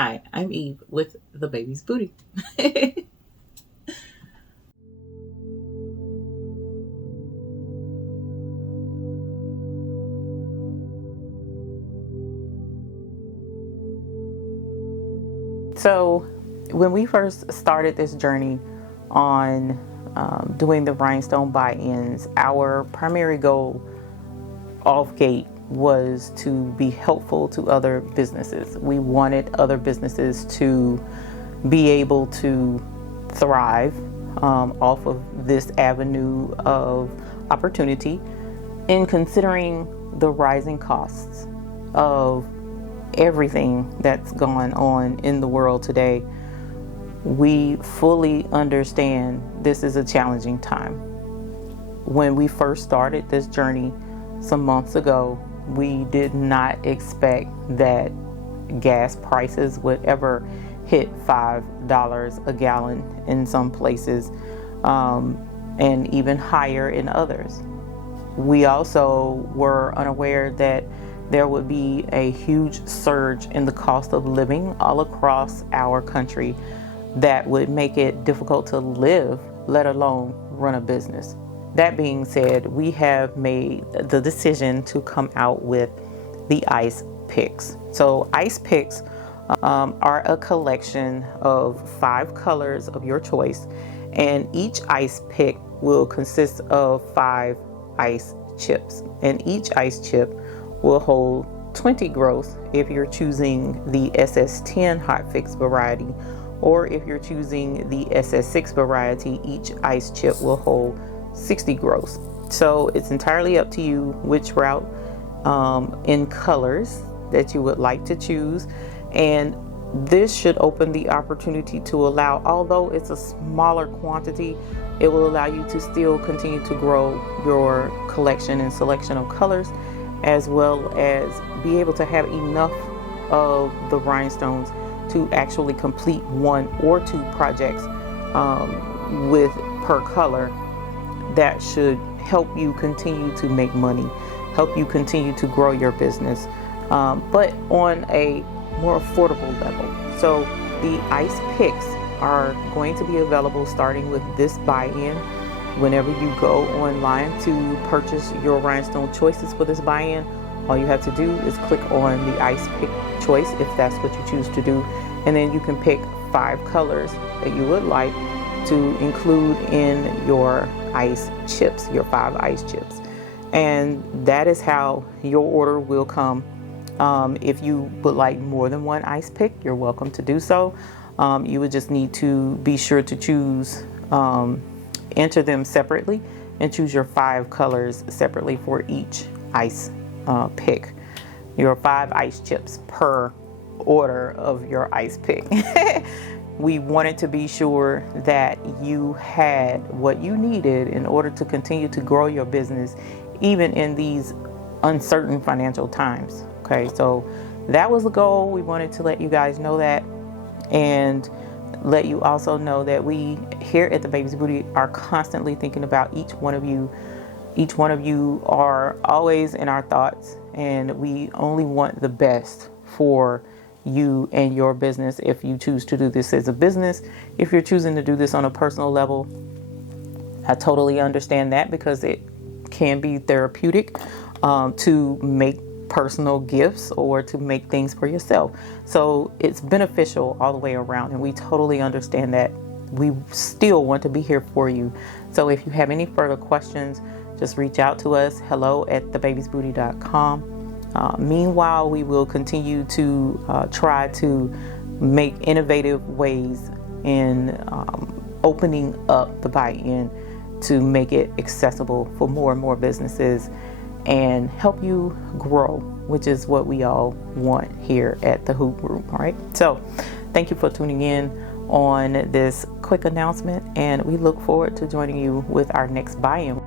Hi, I'm Eve with The Baby's Booty. So, when we first started this journey on doing the rhinestone buy-ins, our primary goal off gate was to be helpful to other businesses. We wanted other businesses to be able to thrive off of this avenue of opportunity, in considering the rising costs of everything that's going on in the world today. We fully understand this is a challenging time. When we first started this journey some months ago, we did not expect that gas prices would ever hit $5 a gallon in some places, and even higher in others. We also were unaware that there would be a huge surge in the cost of living all across our country that would make it difficult to live, let alone run a business. That being said, we have made the decision to come out with the ice picks. So ice picks are a collection of 5 colors of your choice, and each ice pick will consist of 5 ice chips, and each ice chip will hold 20 gross if you're choosing the SS10 hot fix variety, or if you're choosing the SS6 variety, each ice chip will hold 60 gross. So it's entirely up to you which route in colors that you would like to choose. And this should open the opportunity to allow, although it's a smaller quantity, it will allow you to still continue to grow your collection and selection of colors, as well as be able to have enough of the rhinestones to actually complete 1 or 2 projects with per color. That should help you continue to make money, help you continue to grow your business, but on a more affordable level. So the ice picks are going to be available starting with this buy-in. Whenever you go online to purchase your rhinestone choices for this buy-in, all you have to do is click on the ice pick choice if that's what you choose to do, and then you can pick 5 colors that you would like to include in your ice chips, your 5 ice chips. And that is how your order will come. If you would like more than 1 ice pick, you're welcome to do so. You would just need to be sure to choose, enter them separately, and choose your 5 colors separately for each ice pick. Your 5 ice chips per order of your ice pick. We wanted to be sure that you had what you needed in order to continue to grow your business, even in these uncertain financial times. Okay, so that was the goal. We wanted to let you guys know that, and let you also know that we here at the Baby's Booty are constantly thinking about each one of you. Each one of you are always in our thoughts, and we only want the best for you and your business. If you choose to do this as a business, if you're choosing to do this on a personal level, I totally understand that, because it can be therapeutic to make personal gifts or to make things for yourself. So it's beneficial all the way around, and we totally understand that. We still want to be here for you. So if you have any further questions, just reach out to us, hello@thebabysbooty.com. Meanwhile, we will continue to try to make innovative ways in opening up the buy-in to make it accessible for more and more businesses and help you grow, which is what we all want here at the Hoop Room. All right. So thank you for tuning in on this quick announcement, and we look forward to joining you with our next buy-in.